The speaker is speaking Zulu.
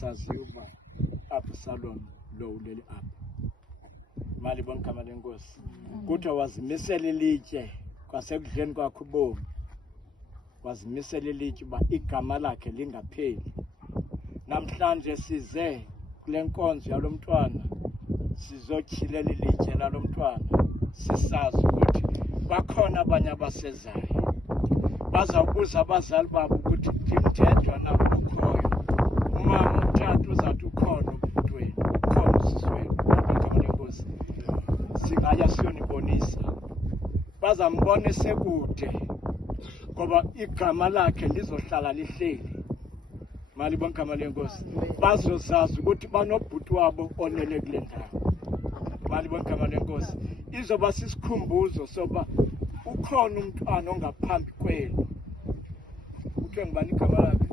Saziwa Absalom lo uleli apha mali bonkama lenkosi kuthi wazimisela ilitye kwasekudleni kwakho ubomi wazimisela ilitye uba igama lakhe lingapheli. Namhlanje size kule nkonzo yalo mntwana sizotyhilela ilitye lalo mntwana sisazi ukuthi bakhona abanye abasezayo bazawubuza abazali babo ukuthi ndimthethwa nabo ukhoyo umama utata uzawuthi ukhona ubhutweni ukhona usisi wenu igama lenkosi singaya siyonibonisa bazambona esekude ngoba igama lakhe lizohlala lihleli mali bonkama lenkosi bazozazi ukuthi banobhuti wabo onele kule ndawo mali bonkama lenkosi izoba sisikhumbuzo soba ukhona umntwana ongaphambi kwenu kuthiwe ngibani igama lakhe